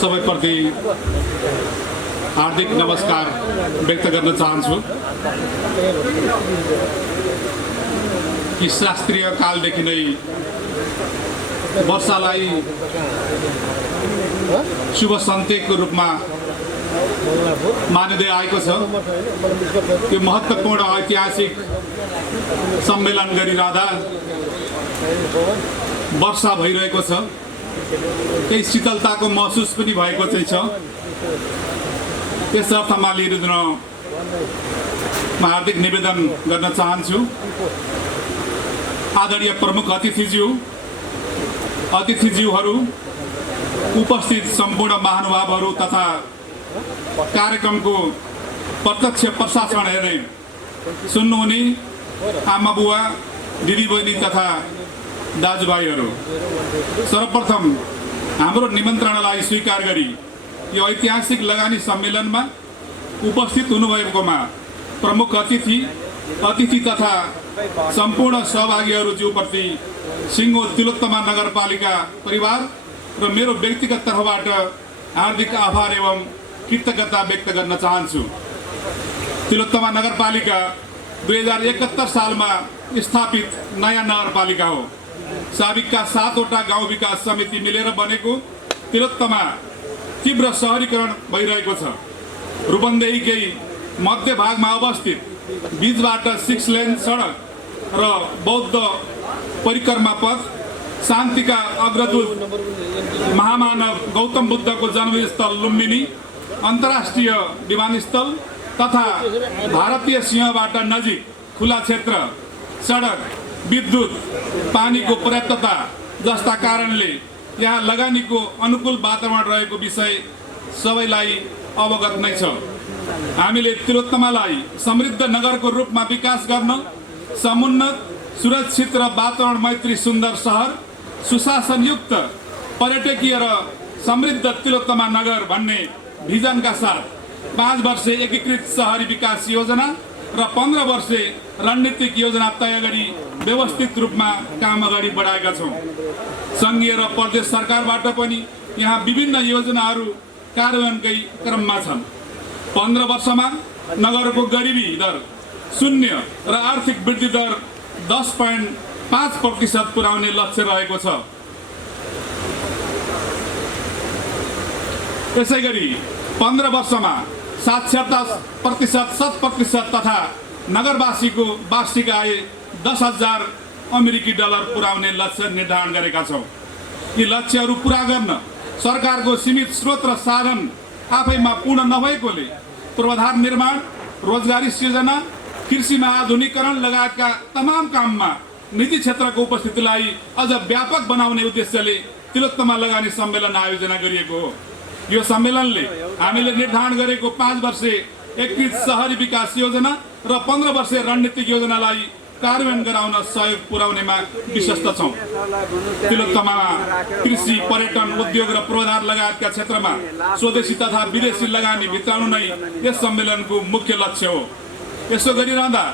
सबैप्रति हार्दिक नमस्कार व्यक्त गर्न चाहन्छु। कि शास्त्रीय कालदेखि नै वर्षालाई शुभ सन्केतको रूपमा मानिँदै आएको छ। त्यो महत्त्वपूर्ण ऐतिहासिक सम्मेलन गरिरहँदा वर्षा भइरहेको छ। त्यही शीतलताको महसुस पनि भएको चाहिँ छ। त्यस अर्थमा लिएर म हार्दिक निवेदन गर्न चाहन्छु। आदरणीय प्रमुख अतिथिज्यूहरू, उपस्थित सम्पूर्ण महानुभावहरू तथा कार्यक्रमको प्रत्यक्ष प्रसारण हेर्ने सुन्नुहुने आमा बुवा, दिदीबहिनी तथा दाजुभाइहरू, सर्वप्रथम हाम्रो निमन्त्रणालाई स्वीकार गरी यो ऐतिहासिक लगानी सम्मेलनमा उपस्थित हुनुभएकोमा प्रमुख अतिथि तथा सम्पूर्ण सहभागीहरूज्यूप्रति सिङ्गो तिलोत्तमा नगरपालिका परिवार र मेरो व्यक्तिगत तर्फबाट हार्दिक आभार एवं कृतज्ञता व्यक्त गर्न चाहन्छु। तिलोत्तमा नगरपालिका 2071 सालमा स्थापित नयाँ नगरपालिका हो। साबिकका 7वटा गाउँ विकास समिति मिलेर बनेको तिलोत्तमा तीव्र शहरीकरण भइरहेको छ। रूपन्देहीकै मध्य भागमा अवस्थित बीचबाट 6 लेन सडक र बौद्ध परिक्रमा पथ, शान्तिका अग्रदूत महामानव गौतम बुद्धको जन्मस्थल लुम्बिनी, अन्तर्राष्ट्रिय विमानस्थल तथा भारतीय सीमाबाट नजिक खुला क्षेत्र, सडक, विद्युत, पानीको पर्याप्तता जस्ता कारणले यहाँ लगानीको अनुकूल वातावरण रहेको विषय सबैलाई अवगत नै छ। हामीले तिलोत्तमालाई समृद्ध नगरको रूपमा विकास गर्न समुन्नत, सुरक्षित र वातावरण मैत्री सुन्दर सहर, सुशासनयुक्त, पर्यटकीय र समृद्ध तिलोत्तमा नगर भन्ने भिजनका साथ 5 वर्षे एकीकृत शहरी विकास योजना र 15 वर्षे रणनीतिक योजना तय गरी व्यवस्थित रूपमा काम अगाडि बढाएका छौँ। सङ्घीय र प्रदेश सरकारबाट पनि यहाँ विभिन्न योजनाहरू कार्यान्वयनकै क्रममा छन्। 15 वर्षमा नगरको गरिबी दर 0 र आर्थिक वृद्धि दर 10.5% पुर्याउने लक्ष्य रहेको छ। यसैगरी 15 वर्षमा साक्षरता प्रतिशत 100% तथा नगरवासीको वार्षिक आय 10,000 अमेरिकी डलर पुर्याउने लक्ष्य निर्धारण गरेका छौँ। यी लक्ष्यहरू पुरा गर्न सरकारको सीमित स्रोत र साधन आफैमा पूर्ण नभएकोले पूर्वाधार निर्माण, रोजगारी सृजना, कृषिमा आधुनिकीकरण लगायतका तमाम काममा निजी क्षेत्रको उपस्थितिलाई अझ व्यापक बनाउने उद्देश्यले तिलोत्तमा लगानी सम्मेलन आयोजना गरिएको हो। यो सम्मेलनले हामीले निर्धारण गरेको 5 वर्षे एकीकृत शहरी विकास योजना र 15 वर्षे रणनीतिक योजनालाई कार्यान्वयन गराउन सहयोग पुर्याउनेमा विश्वस्त छौँ। तिलोत्तमामा कृषि, पर्यटन, उद्योग र पूर्वाधार लगायतका क्षेत्रमा स्वदेशी तथा विदेशी लगानी भित्राउनु नै यस सम्मेलनको मुख्य लक्ष्य हो। यसो गरिरहँदा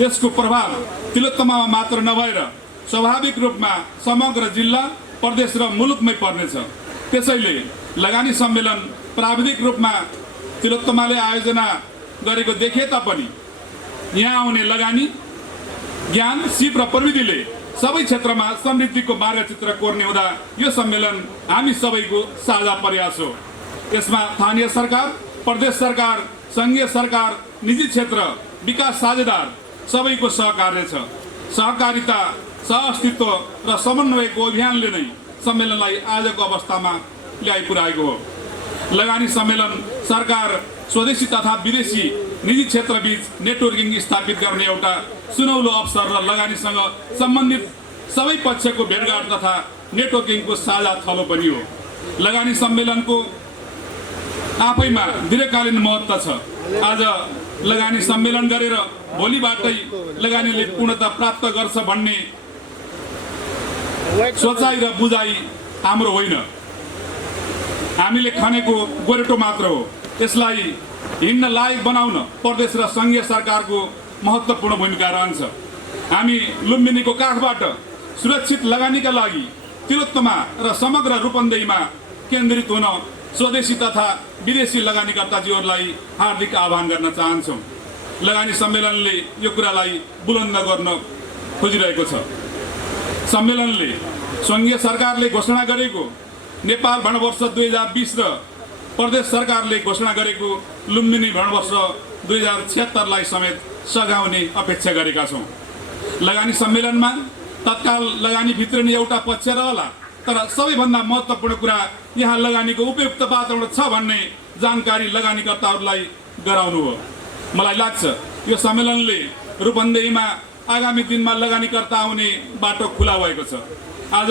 यसको प्रभाव तिलोत्तमामा मात्र नभएर स्वाभाविक रूपमा समग्र जिल्ला, प्रदेश र मुलुकमै पर्नेछ। त्यसैले लगानी सम्मेलन प्राविधिक रूपमा तिलोत्तमाले आयोजना गरेको देखिए तापनि यहाँ आउने लगानी, ज्ञान, सिप र प्रविधिले सबै क्षेत्रमा समृद्धिको मार्गचित्र कोर्ने हुँदा यो सम्मेलन हामी सबैको साझा प्रयास हो। यसमा स्थानीय सरकार, प्रदेश सरकार, सङ्घीय सरकार, निजी क्षेत्र, विकास साझेदार सबैको सहकार्य छ। सहकारिता, सहअस्तित्व र समन्वयको अभियानले नै सम्मेलनलाई आजको अवस्थामा ल्याइपुर्याएको हो। लगानी सम्मेलन सरकार, स्वदेशी तथा विदेशी निजी क्षेत्रबीच नेटवर्किङ स्थापित गर्ने एउटा सुनौलो अवसर र लगानीसँग सम्बन्धित सबै पक्षको भेटघाट तथा नेटवर्किङको साझा थलो पनि हो। लगानी सम्मेलनको आफैमा दीर्घकालीन महत्त्व छ। आज लगानी सम्मेलन गरेर भोलिबाटै लगानीले पूर्णता प्राप्त गर्छ भन्ने सोचाइ र बुझाइ हाम्रो होइन। हामीले खनेको गोरेटो मात्र हो। यसलाई हिँड्न लायक बनाउन प्रदेश र सङ्घीय सरकारको महत्त्वपूर्ण भूमिका रहन्छ। हामी लुम्बिनीको काखबाट सुरक्षित लगानीका लागि तिलोत्तमा र समग्र रूपन्देहीमा केन्द्रित हुन स्वदेशी तथा विदेशी लगानीकर्ताजीहरूलाई हार्दिक आह्वान गर्न चाहन्छौँ। लगानी सम्मेलनले यो कुरालाई बुलन्द गर्न खोजिरहेको छ। सम्मेलनले सङ्घीय सरकारले घोषणा गरेको नेपाल भ्रमणवर्ष 2020 र प्रदेश सरकारले घोषणा गरेको लुम्बिनी भ्रमणवर्ष 2076लाई समेत सघाउने अपेक्षा गरेका छौँ। लगानी सम्मेलनमा तत्काल लगानी भित्रिने एउटा पक्ष रहला, तर सबैभन्दा महत्त्वपूर्ण कुरा यहाँ लगानीको उपयुक्त वातावरण छ भन्ने जानकारी लगानीकर्ताहरूलाई गराउनु हो। मलाई लाग्छ यो सम्मेलनले रूपन्देहीमा आगामी दिनमा लगानीकर्ता आउने बाटो खुला भएको छ। आज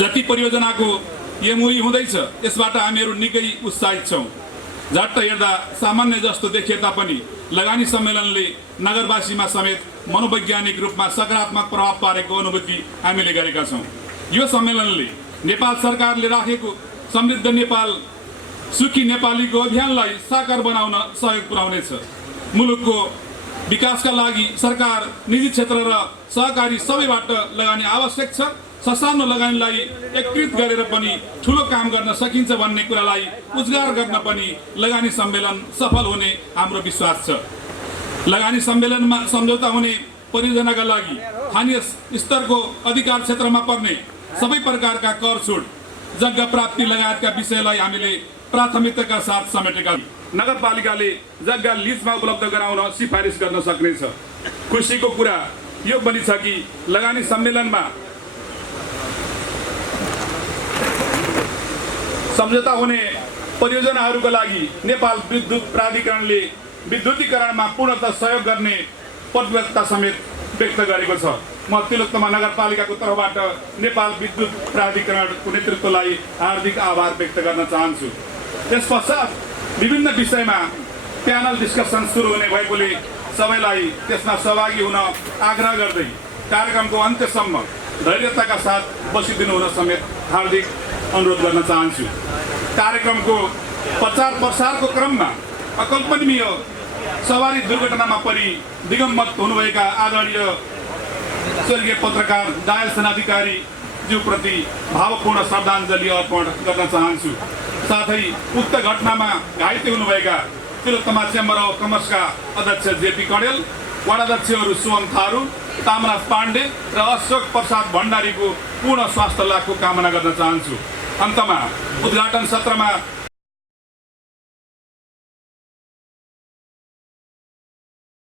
जति परियोजनाको एमओयू हुँदैछ यसबाट हामीहरू निकै उत्साहित छौँ। झट्ट हेर्दा सामान्य जस्तो देखिए तापनि लगानी सम्मेलनले नगरवासीमा समेत मनोवैज्ञानिक रूपमा सकारात्मक प्रभाव पारेको अनुभूति हामीले गरेका छौँ। यो सम्मेलनले नेपाल सरकारले राखेको समृद्ध नेपाल सुखी नेपालीको अभियानलाई साकार बनाउन सहयोग पुर्याउनेछ। मुलुकको विकासका लागि सरकार, निजी क्षेत्र र सहकारी सबैबाट लगानी आवश्यक छ। ससानो लगानीलाई एकीकृत गरेर पनि ठुलो काम गर्न सकिन्छ भन्ने कुरालाई उजागर गर्न पनि लगानी सम्मेलन सफल हुने हाम्रो विश्वास छ। लगानी सम्मेलनमा सम्झौता हुने परियोजनाका लागि स्थानीय स्तरको अधिकार क्षेत्रमा पर्ने सबै प्रकारका कर छुट, जग्गा प्राप्ति लगायतका विषयलाई हामीले प्राथमिकताका साथ समेटेका छौँ। नगरपालिकाले जग्गा लिजमा उपलब्ध गराउन सिफारिस गर्न सक्नेछ। खुसीको कुरा यो पनि छ कि लगानी सम्मेलनमा सम्झौता हुने परियोजनाहरूका लागि नेपाल विद्युत प्राधिकरणले विद्युतीकरणमा पूर्णतः सहयोग गर्ने प्रतिबद्धता समेत व्यक्त गरेको छ। म तिलोत्तमा नगरपालिकाको तर्फबाट नेपाल विद्युत प्राधिकरणको नेतृत्वलाई हार्दिक आभार व्यक्त गर्न चाहन्छु। त्यसपश्चात विभिन्न विषयमा प्यानल डिस्कसन सुरु हुने भएकोले सबैलाई त्यसमा सहभागी हुन आग्रह गर्दै कार्यक्रमको अन्त्यसम्म धैर्यताका साथ बसिदिनु हुन समेत हार्दिक अनुरोध गर्न चाहन्छु। कार्यक्रमको प्रचार प्रसारको क्रममा अकल्पनीय सवारी दुर्घटनामा परि दिगम्मत हुनुभएका आदरणीय स्वर्गीय पत्रकार डायल सेनाधिकारी ज्यूप्रति भावपूर्ण श्रद्धाञ्जली अर्पण गर्न चाहन्छु। साथै उक्त घटनामा घाइते हुनुभएका तिलोत्तमा चेम्बर अफ कमर्सका अध्यक्ष जेपी कडेल, वडाध्यक्षहरू सोम थारू, तामराज पाण्डे र अशोक प्रसाद भण्डारीको पूर्ण स्वास्थ्य लाभको कामना गर्न चाहन्छु। अन्तमा उद्घाटन सत्रमा